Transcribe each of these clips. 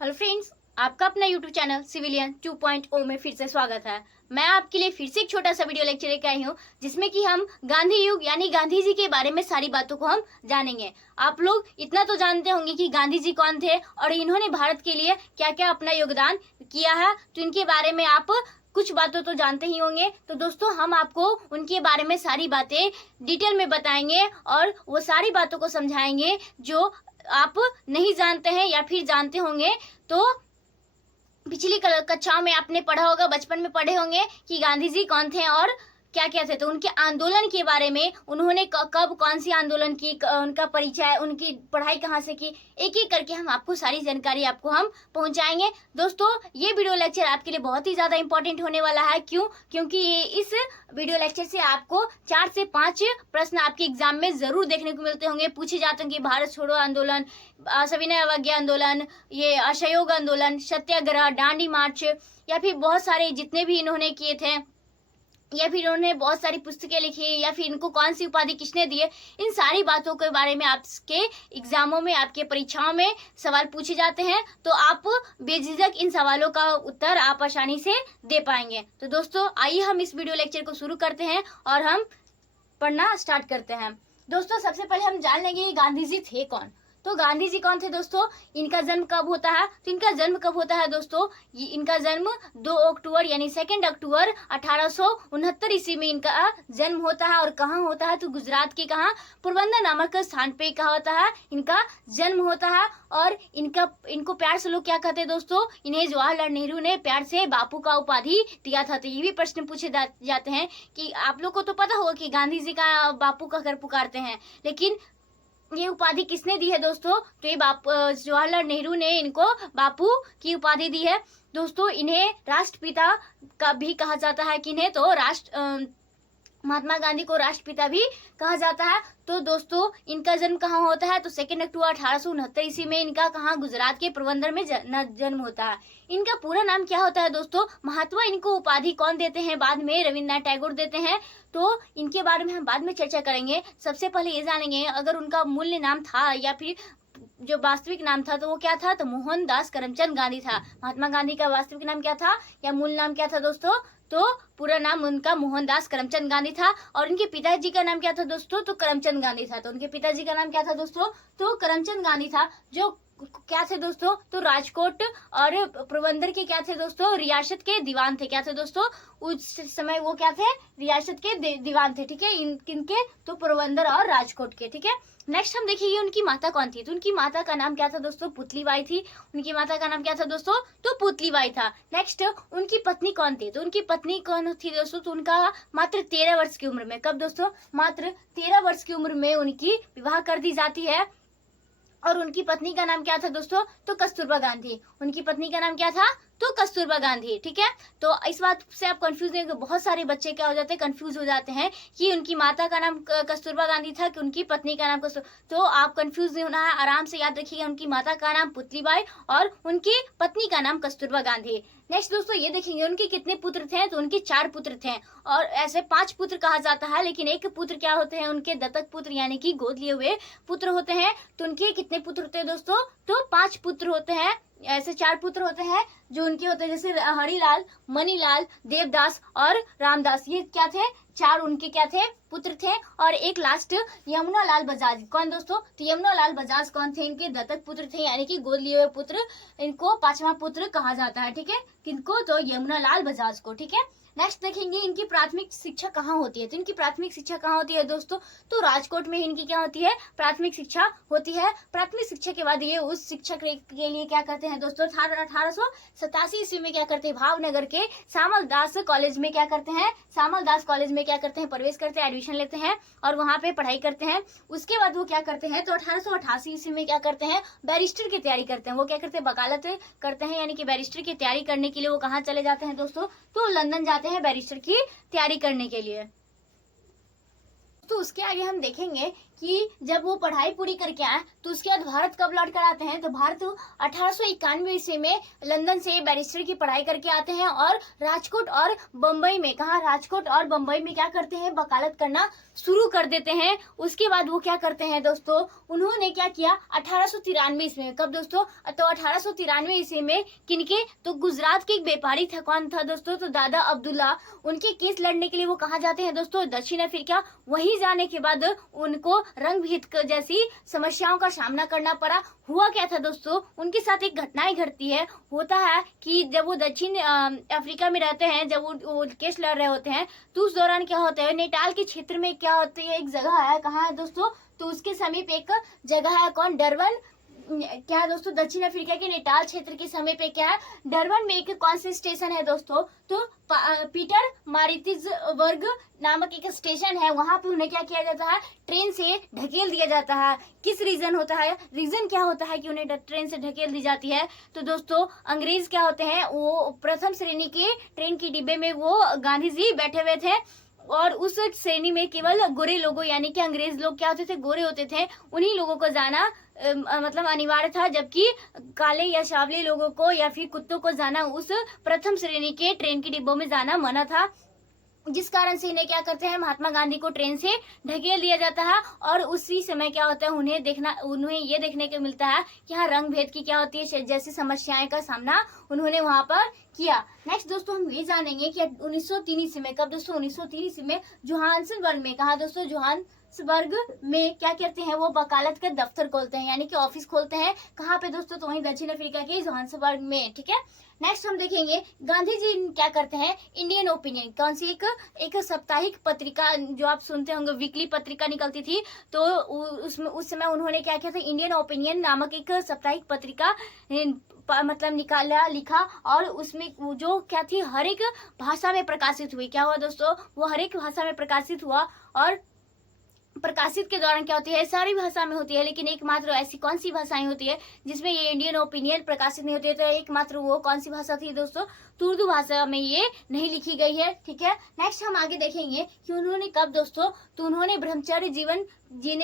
Hello friends, आपका अपना YouTube channel civilian 2.0 में फिर से स्वागत है। मैं आपके लिए फिर से एक छोटा सा वीडियो लेक्चर लेकर आई हूँ जिसमें कि हम गांधी युग यानी गांधी जी के बारे में सारी बातों को हम जानेंगे। आप लोग इतना तो जानते होंगे कि गांधी जी कौन थे और इन्होंने भारत के लिए क्या क्या अपना योगदान किया है, तो इनके बारे में आप कुछ बातों तो जानते ही होंगे। तो दोस्तों, हम आपको उनके बारे में सारी बातें डिटेल में बताएंगे और वो सारी बातों को समझाएंगे जो आप नहीं जानते हैं या फिर जानते होंगे तो पिछली कक्षाओं में आपने पढ़ा होगा, बचपन में पढ़े होंगे कि गांधी जी कौन थे और क्या क्या थे। तो उनके आंदोलन के बारे में, उन्होंने कब कौन सी आंदोलन की, उनका परिचय, उनकी पढ़ाई कहाँ से की, एक एक करके हम आपको सारी जानकारी आपको हम पहुंचाएंगे। दोस्तों, ये वीडियो लेक्चर आपके लिए बहुत ही ज्यादा इंपॉर्टेंट होने वाला है। क्योंकि ये इस वीडियो लेक्चर से आपको 4 से 5 प्रश्न आपके एग्जाम में जरूर देखने को मिलते होंगे। पूछे जाते होंगे भारत छोड़ो आंदोलन, सविनय अवज्ञा आंदोलन, ये असहयोग आंदोलन, सत्याग्रह, दांडी मार्च, या फिर बहुत सारे जितने भी इन्होंने किए थे, या फिर उन्होंने बहुत सारी पुस्तकें लिखी, या फिर इनको कौन सी उपाधि किसने दी है, इन सारी बातों के बारे में आपके एग्जामों में, आपके परीक्षाओं में सवाल पूछे जाते हैं। तो आप बेझिझक इन सवालों का उत्तर आप आसानी से दे पाएंगे। तो दोस्तों, आइए हम इस वीडियो लेक्चर को शुरू करते हैं और हम पढ़ना स्टार्ट करते हैं। दोस्तों, सबसे पहले हम जान लेंगे कि गांधी जी थे कौन। तो गांधी जी कौन थे दोस्तों, इनका जन्म कब होता है? तो इनका जन्म कब होता है दोस्तों, इनका जन्म 2 अक्टूबर यानी 2 अक्टूबर 1869 ईस्वी में इनका जन्म होता है। और कहाँ होता है? तो गुजरात के कहाँ, पोरबंदर नामक स्थान पे कहा होता है इनका जन्म होता है। और इनको प्यार से लोग क्या कहते हैं दोस्तों, इन्हें जवाहरलाल नेहरू ने प्यार से बापू का उपाधि दिया था। तो ये भी प्रश्न पूछे जाते हैं कि आप लोग को तो पता होगा कि गांधी जी का बापू का कर पुकारते हैं, लेकिन ये उपाधि किसने दी है दोस्तों? तो ये जवाहरलाल नेहरू ने इनको बापू की उपाधि दी है। दोस्तों, इन्हें राष्ट्रपिता का भी कहा जाता है। किन्हें? तो महात्मा गांधी को राष्ट्रपिता भी कहा जाता है। तो दोस्तों, इनका जन्म कहाँ होता है? तो 2 अक्टूबर 1869 ईस्वी में इनका कहाँ, गुजरात के पोरबंदर में जन्म होता है। इनका पूरा नाम क्या होता है दोस्तों? महात्मा इनको उपाधि कौन देते हैं? बाद में रविन्द्रनाथ टैगोर देते हैं। तो इनके बारे में हम बाद में चर्चा करेंगे। सबसे पहले ये जानेंगे अगर उनका मूल्य नाम था या फिर जो वास्तविक नाम था तो वो क्या था? तो मोहनदास करमचंद गांधी था। महात्मा गांधी का वास्तविक नाम क्या था या मूल नाम क्या था दोस्तों? तो पूरा नाम उनका मोहनदास करमचंद गांधी था। और उनके पिताजी का नाम क्या था दोस्तों? तो करमचंद गांधी था। तो उनके पिताजी का नाम क्या था दोस्तों? तो करमचंद गांधी था। जो क्या थे दोस्तों? तो राजकोट और पोरबंदर के क्या थे दोस्तों? रियासत के दीवान थे। क्या थे दोस्तों? उस समय वो क्या थे? रियासत के दीवान थे। ठीक है, किनके? तो पोरबंदर और राजकोट के। ठीक है, नेक्स्ट हम देखेंगे उनकी माता कौन थी। तो उनकी माता का नाम क्या था दोस्तों? पुतलीबाई थी। उनकी माता का नाम क्या था दोस्तों? तो पुतलीबाई था। नेक्स्ट, उनकी पत्नी कौन थी? तो उनकी पत्नी कौन थी दोस्तों? तो उनका मात्र 13 वर्ष की उम्र में, कब दोस्तों? मात्र 13 वर्ष की उम्र में उनकी विवाह कर दी जाती है। और उनकी पत्नी का नाम क्या था दोस्तों? तो कस्तूरबा गांधी। उनकी पत्नी का नाम क्या था? तो कस्तूरबा गांधी। ठीक है, तो इस बात से आप कंफ्यूज नहीं, बहुत सारे बच्चे क्या हो जाते हैं, कंफ्यूज हो जाते हैं कि उनकी माता का नाम कस्तूरबा गांधी था कि उनकी पत्नी का नाम तो आप कंफ्यूज नहीं होना है, आराम से याद रखिएगा उनकी माता का नाम पुतलीबाई और उनकी पत्नी का नाम कस्तूरबा गांधी। नेक्स्ट दोस्तों, ये देखेंगे उनके कितने पुत्र थे। तो उनके 4 पुत्र थे और ऐसे 5 पुत्र कहा जाता है, लेकिन एक पुत्र क्या होते हैं? उनके दत्तक पुत्र यानी कि गोद लिए हुए पुत्र होते हैं। तो उनके कितने पुत्र होते हैं दोस्तों? तो 5 पुत्र होते हैं। ऐसे 4 पुत्र होते हैं जो उनके होते हैं, जैसे हरिलाल, मणिलाल, देवदास और रामदास। ये क्या थे? 4 उनके क्या थे? पुत्र थे। और एक लास्ट यमुना लाल बजाज। कौन दोस्तों? तो यमुना लाल बजाज कौन थे? इनके दत्तक पुत्र थे यानी कि गोद लिए हुए पुत्र। इनको 5वां पुत्र कहा जाता है। ठीक है, किनको? तो यमुना लाल बजाज को। ठीक है, नेक्स्ट देखेंगे इनकी प्राथमिक शिक्षा कहाँ होती है। तो इनकी प्राथमिक शिक्षा कहाँ होती है दोस्तों? तो राजकोट में इनकी क्या होती है? प्राथमिक शिक्षा होती है। प्राथमिक शिक्षा के बाद ये उस शिक्षक के लिए क्या करते हैं दोस्तों? 1887 ईस्वी में क्या करते हैं? भावनगर के श्यामल दास कॉलेज में क्या करते हैं? श्यामल दास कॉलेज में क्या करते हैं? प्रवेश करते हैं, एडमिशन लेते हैं और वहां पे पढ़ाई करते हैं। उसके बाद वो क्या करते हैं? तो 1888 ईस्वी में क्या करते हैं? बैरिस्टर की तैयारी करते हैं। वो क्या करते हैं? वकालत करते हैं, यानी कि बैरिस्टर की तैयारी करने के लिए वो कहाँ चले जाते हैं दोस्तों? तो लंदन जाते हैं बैरिस्टर की तैयारी करने के लिए। तो उसके आगे हम देखेंगे कि जब वो पढ़ाई पूरी करके आए तो उसके बाद भारत कब लौट कर आते हैं, तो भारत 1891 ईस्वी में लंदन से बैरिस्टर की पढ़ाई करके आते हैं और राजकोट और बम्बई में, कहाँ, राजकोट और बम्बई में क्या करते हैं, वकालत करना शुरू कर देते हैं। उसके बाद वो क्या करते हैं दोस्तों, उन्होंने क्या किया 1893 ईस्वी में, कब दोस्तों, तो 1893 ईस्वी में किनके, तो गुजरात के एक व्यापारी था, कौन था दोस्तों, तो दादा अब्दुल्ला, उनके केस लड़ने के लिए वो कहाँ जाते हैं दोस्तों, दक्षिण अफ्रीका। वहीं जाने के बाद उनको रंग भेद जैसी समस्याओं का सामना करना पड़ा। हुआ क्या था दोस्तों, उनके साथ एक घटनाएं घटती है। होता है कि जब वो दक्षिण अफ्रीका में रहते हैं, जब वो केस लड़ रहे होते हैं, तो उस दौरान क्या होता है, नेटाल के क्षेत्र में क्या होती है, एक जगह है, कहाँ है दोस्तों, तो उसके समीप एक जगह है, कौन, डरबन, क्या है दोस्तों, दक्षिण अफ्रीका के नेटाल क्षेत्र के समय पे क्या है, डरबन में एक कौन सा स्टेशन है दोस्तों, तो पीटर मारिट्ज़बर्ग नामक एक स्टेशन है। वहां पे उन्हें क्या किया जाता है, ट्रेन से ढकेल दिया जाता है। किस रीजन होता है, रीजन क्या होता है कि उन्हें ट्रेन से ढकेल दी जाती है, तो दोस्तों अंग्रेज क्या होते हैं, वो प्रथम श्रेणी के ट्रेन के डिब्बे में वो गांधी जी बैठे हुए थे और उस श्रेणी में केवल गोरे लोगों, यानी कि अंग्रेज लोग क्या होते थे, गोरे होते थे, उन्हीं लोगों को जाना मतलब अनिवार्य था, जबकि काले या सांवले लोगों को या फिर कुत्तों को जाना, उस प्रथम श्रेणी के ट्रेन के डिब्बों में जाना मना था। जिस कारण से इन्हें क्या करते हैं, महात्मा गांधी को ट्रेन से ढकेल दिया जाता है। और उसी समय क्या होता है, उन्हें ये देखने को मिलता है कि हाँ रंग भेद की क्या होती है, जैसी समस्याएं का सामना उन्होंने वहां पर किया। नेक्स्ट दोस्तों हम ये जानेंगे कि 1903 ईस्वी में, कब दोस्तों, 1903 ईस्वी में जोहान्सबर्ग में, कहा दोस्तों, जोहान्सबर्ग में क्या करते हैं, वो वकालत का दफ्तर खोलते हैं, यानी कि ऑफिस खोलते हैं। कहाँ पे दोस्तों, तो वहीं दक्षिण अफ्रीका के जोहान्सबर्ग में, ठीक है। नेक्स्ट हम देखेंगे गांधी जी क्या करते हैं, इंडियन ओपिनियन, कौन सी एक साप्ताहिक पत्रिका, जो आप सुनते होंगे वीकली पत्रिका निकलती थी, तो उसमें उस समय उन्होंने क्या किया था, इंडियन ओपिनियन नामक एक साप्ताहिक पत्रिका मतलब लिखा और उसमें जो क्या थी, हर एक भाषा में प्रकाशित हुई। क्या हुआ दोस्तों, वो हर एक भाषा में प्रकाशित हुआ। और प्रकाशित के दौरान क्या होती है, सारी भाषा में होती है, लेकिन एकमात्र ऐसी कौन सी भाषाएं होती है जिसमें ये इंडियन ओपिनियन प्रकाशित नहीं होती है, तो एकमात्र वो कौन सी भाषा थी दोस्तों, तो उर्दू भाषा में ये नहीं लिखी गई है, ठीक है। नेक्स्ट हम आगे देखेंगे कि उन्होंने कब दोस्तों, तो उन्होंने ब्रह्मचर्य जीवन जीवन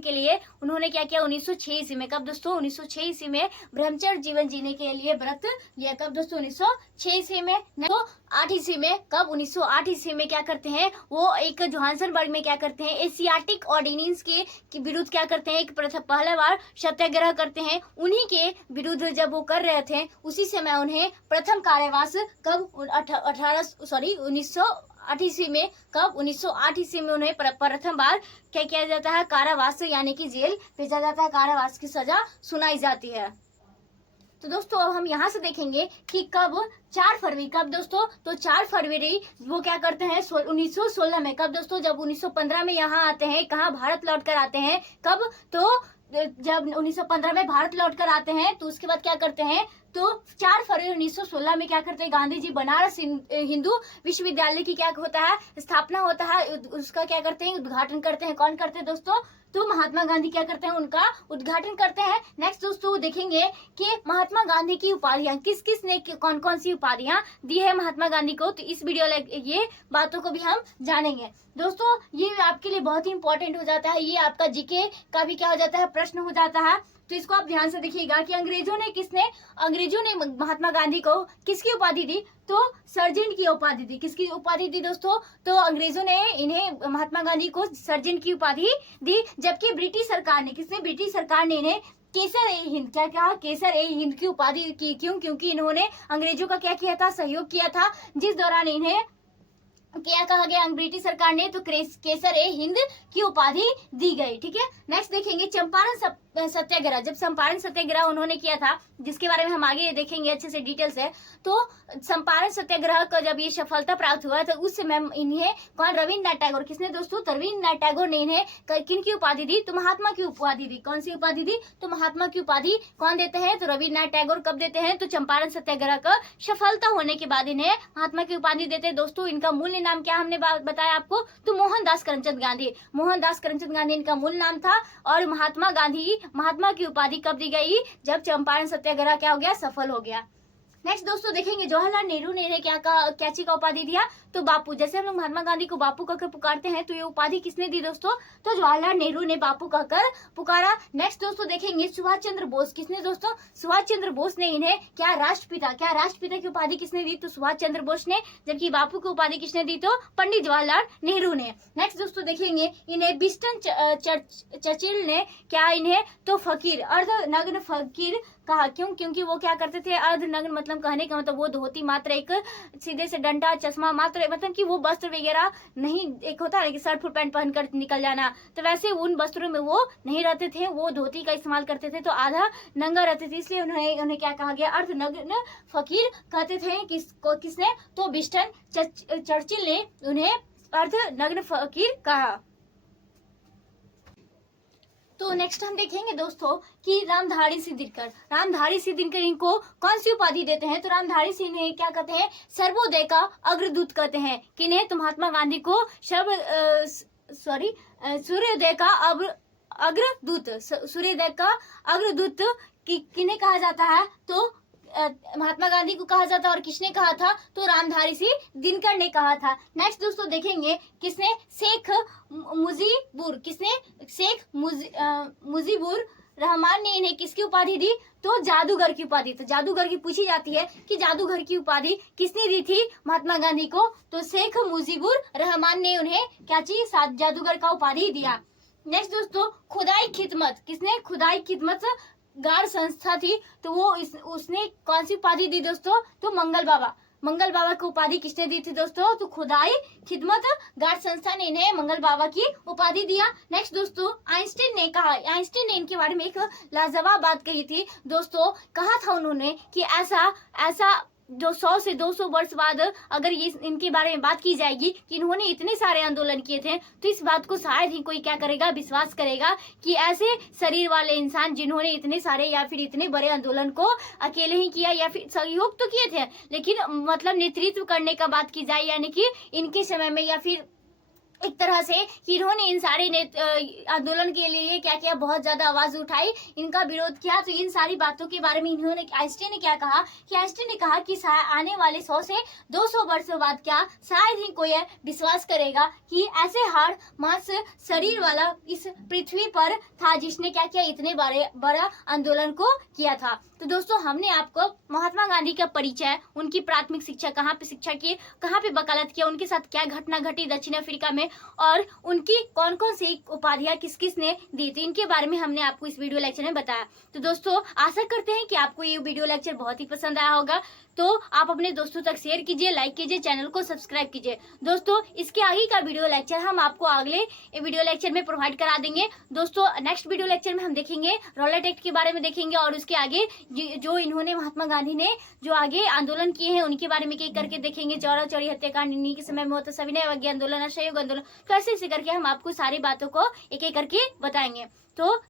के लिए उन्होंने क्या किया, 1906 ईस्वी में, कब दोस्तों, 1906 ईस्वी में ब्रह्मचर्य जीवन जीने के लिए व्रत लिया। कब दोस्तों, 1906 ईस्वी में। तो 8 ईस्वी में, कब, 1908 ईस्वी में क्या करते हैं, वो एक जोहान्सबर्ग में क्या करते हैं, एशियाटिक ऑर्डिनेंस के विरुद्ध क्या करते हैं, एक पहला बार सत्याग्रह करते हैं। उन्हीं के विरुद्ध जब वो कर रहे थे, उसी समय उन्हें प्रथम कारावास कब, 1908 ईस्वी में, कब, 1908 ईस्वी में उन्हें प्रथम बार क्या किया जाता है, कारावास यानी कि जेल भेजा जाता है, कारावास की सजा सुनाई जाती है। तो दोस्तों अब हम यहाँ से देखेंगे कि कब, 4 फरवरी, कब दोस्तों, तो 4 फरवरी वो क्या करते हैं, 1916 में, कब दोस्तों, जब 1915 में यहाँ आते हैं, कहाँ, भारत लौट कर आते हैं। कब, तो जब 1915 में भारत लौट कर आते हैं, तो उसके बाद क्या करते हैं, तो 4 फरवरी 1916 में क्या करते हैं, गांधी जी बनारस हिंदू विश्वविद्यालय की क्या होता है, स्थापना होता है, उसका क्या करते हैं, उद्घाटन करते हैं। कौन करते हैं दोस्तों, तो महात्मा गांधी क्या करते हैं, उनका उद्घाटन करते हैं। नेक्स्ट दोस्तों देखेंगे कि महात्मा गांधी की उपाधियां किस किस ने कौन कौन सी उपाधियां दी है महात्मा गांधी को, तो इस वीडियो ये बातों को भी हम जानेंगे। दोस्तों ये आपके लिए बहुत ही इंपॉर्टेंट हो जाता है, ये आपका जीके का भी क्या हो जाता है, प्रश्न हो जाता है। तो इसको आप ध्यान से देखिएगा कि अंग्रेजों ने महात्मा गांधी को किसकी उपाधि दी, तो सर्जेंट की उपाधि दी। किसकी उपाधि दी दोस्तों, तो अंग्रेजों ने इन्हें महात्मा गांधी को सर्जेंट की उपाधि दी, जबकि ब्रिटिश सरकार ने इन्हें केसर ए हिंद क्या कहा, केसर ए हिंद की उपाधि की। क्यों, क्योंकि इन्होंने अंग्रेजों का क्या किया था, सहयोग किया था, जिस दौरान इन्हें क्या कहा गया ब्रिटिश सरकार ने, तो केसर ए हिंद की उपाधि दी गई, ठीक है। नेक्स्ट देखेंगे चंपारण सत्याग्रह। जब चंपारण सत्याग्रह उन्होंने किया था, जिसके बारे में हम आगे देखेंगे अच्छे से डिटेल से, तो चंपारण सत्याग्रह का जब ये सफलता प्राप्त हुआ तो उस समय इन्हें कौन, रविन्द्रनाथ टैगोर, किसने दोस्तों, रविन्द्रनाथ टैगोर ने इन्हें किन की उपाधि दी, तो महात्मा की उपाधि दी। कौन सी उपाधि दी, तो महात्मा की उपाधि कौन देते हैं, तो रविन्द्रनाथ टैगोर कब देते हैं, तो चंपारण सत्याग्रह का सफलता होने के बाद इन्हें महात्मा की उपाधि देते हैं। दोस्तों इनका मूल नाम क्या हमने बताया आपको, तो मोहनदास करमचंद गांधी इनका मूल नाम था। और महात्मा की उपाधि कब दी गई, जब चंपारण सत्याग्रह क्या हो गया, सफल हो गया। नेक्स्ट दोस्तों देखेंगे जवाहरलाल नेहरू ने इन्हें क्या चीज का उपाधि दिया, तो बापू। जैसे हम लोग महात्मा गांधी को बापू कहकर पुकारते हैं, तो ये उपाधि किसने दी दोस्तों, तो जवाहरलाल नेहरू ने बापू कहकर पुकारा। नेक्स्ट दोस्तों देखेंगे सुभाष चंद्र बोस, किसने दोस्तों, सुभाष चंद्र बोस ने इन्हें राष्ट्रपिता की उपाधि किसने दी, तो सुभाष चंद्र बोस ने। जबकि बापू की उपाधि किसने दी, तो पंडित जवाहरलाल नेहरू ने। नेक्स्ट दोस्तों देखेंगे इन्हें विंस्टन चर्चिल ने इन्हें तो फकीर, अर्धनग्न फकीर कहा। क्योंकि वो क्या करते थे, अर्धनग्न मतलब कहने का मतलब वो धोती मात्र, एक सीधे से डंडा चश्मा मात्र, मतलब कि वो वस्त्र वगैरह नहीं, एक होता है कि शर्ट फुल पैंट पहनकर निकल जाना, तो वैसे उन वस्त्रों में वो नहीं रहते थे, वो धोती का इस्तेमाल करते थे, तो आधा नंगा रहते थे, इसलिए उन्हें क्या कहा गया, अर्धनग्न फकीर कहते थे। किसने, तो विंस्टन चर्चिल ने उन्हें अर्धनग्न फकीर कहा। तो नेक्स्ट हम देखेंगे दोस्तों कि रामधारी सिद्दीकर इनको कौन सी उपाधि देते हैं, तो रामधारी सिंह ने क्या कहते हैं, सर्वोदय का अग्रदूत कहते हैं। किन्हें, तो महात्मा गांधी को सूर्योदय का अग्रदूत किन्हें कहा जाता है, तो महात्मा गांधी को कहा जाता है। और किसने कहा था, तो रामधारी सिंह दिनकर ने कहा था। नेक्स्ट दोस्तों देखेंगे किसने, शेख मुजीबुर रहमान ने इन्हें किसकी उपाधि दी, तो जादूगर की उपाधि। तो जादूगर की पूछी जाती है कि जादूगर की उपाधि किसने दी थी महात्मा गांधी को, तो शेख मुजीबुर रहमान ने उन्हें क्या चीज, जादूगर का उपाधि दिया। नेक्स्ट दोस्तों खुदाई खिदमत, किसने, खुदाई खिदमत गार्ड संस्था थी, तो वो उसने कौन सी उपाधि दी दोस्तों, तो मंगल बाबा को उपाधि किसने दी थी दोस्तों, तो खुदाई खिदमत गार्ड संस्था ने इन्हें मंगल बाबा की उपाधि दिया। नेक्स्ट दोस्तों आइंस्टीन ने इनके बारे में एक लाजवाब बात कही थी दोस्तों। कहा था उन्होंने कि ऐसा जो 100 से 200 वर्ष बाद अगर ये इनके बारे में बात की जाएगी कि इन्होंने इतने सारे आंदोलन किए थे, तो इस बात को शायद ही कोई क्या करेगा, विश्वास करेगा कि ऐसे शरीर वाले इंसान जिन्होंने इतने सारे या फिर इतने बड़े आंदोलन को अकेले ही किया, या फिर सहयोग तो किए थे, लेकिन मतलब नेतृत्व करने का बात की जाए, यानी कि इनके समय में, या फिर एक तरह से कि इन्होंने इन सारे आंदोलन के लिए क्या किया, बहुत ज्यादा आवाज उठाई, इनका विरोध किया। तो इन सारी बातों के बारे में आइंस्टीन ने क्या कहा, कि आइंस्टीन ने कहा कि आने वाले 100 से 200 वर्षों बाद क्या शायद ही कोई विश्वास करेगा कि ऐसे हाड़ मांस शरीर वाला इस पृथ्वी पर था जिसने क्या किया, इतने बड़ा आंदोलन को किया था। तो दोस्तों हमने आपको महात्मा गांधी का परिचय, उनकी प्राथमिक शिक्षा कहाँ पे शिक्षा की, कहाँ पे वकालत किया, उनके साथ क्या घटना घटी दक्षिण अफ्रीका में, और उनकी कौन कौन सी उपाधियां किस ने दी थी, इनके बारे में हमने आपको इस वीडियो लेक्चर में बताया। तो दोस्तों आशा करते हैं कि आपको ये वीडियो लेक्चर बहुत ही पसंद आया होगा, तो आप अपने दोस्तों तक शेयर कीजिए, लाइक कीजिए, चैनल को सब्सक्राइब कीजिए। दोस्तों इसके आगे का वीडियो लेक्चर हम आपको अगले वीडियो लेक्चर में प्रोवाइड करा देंगे। दोस्तों नेक्स्ट वीडियो लेक्चर में हम देखेंगे रॉलेट एक्ट के बारे में देखेंगे, और उसके आगे जो इन्होंने महात्मा गांधी ने जो आगे आंदोलन किए हैं उनके बारे में एक करके देखेंगे। चौरा चौरी हत्याकांड इन्हीं के समय में होता, सविनय अवज्ञा आंदोलन, असहयोग आंदोलन, तो ऐसे करके हम आपको सारी बातों को एक एक करके बताएंगे। तो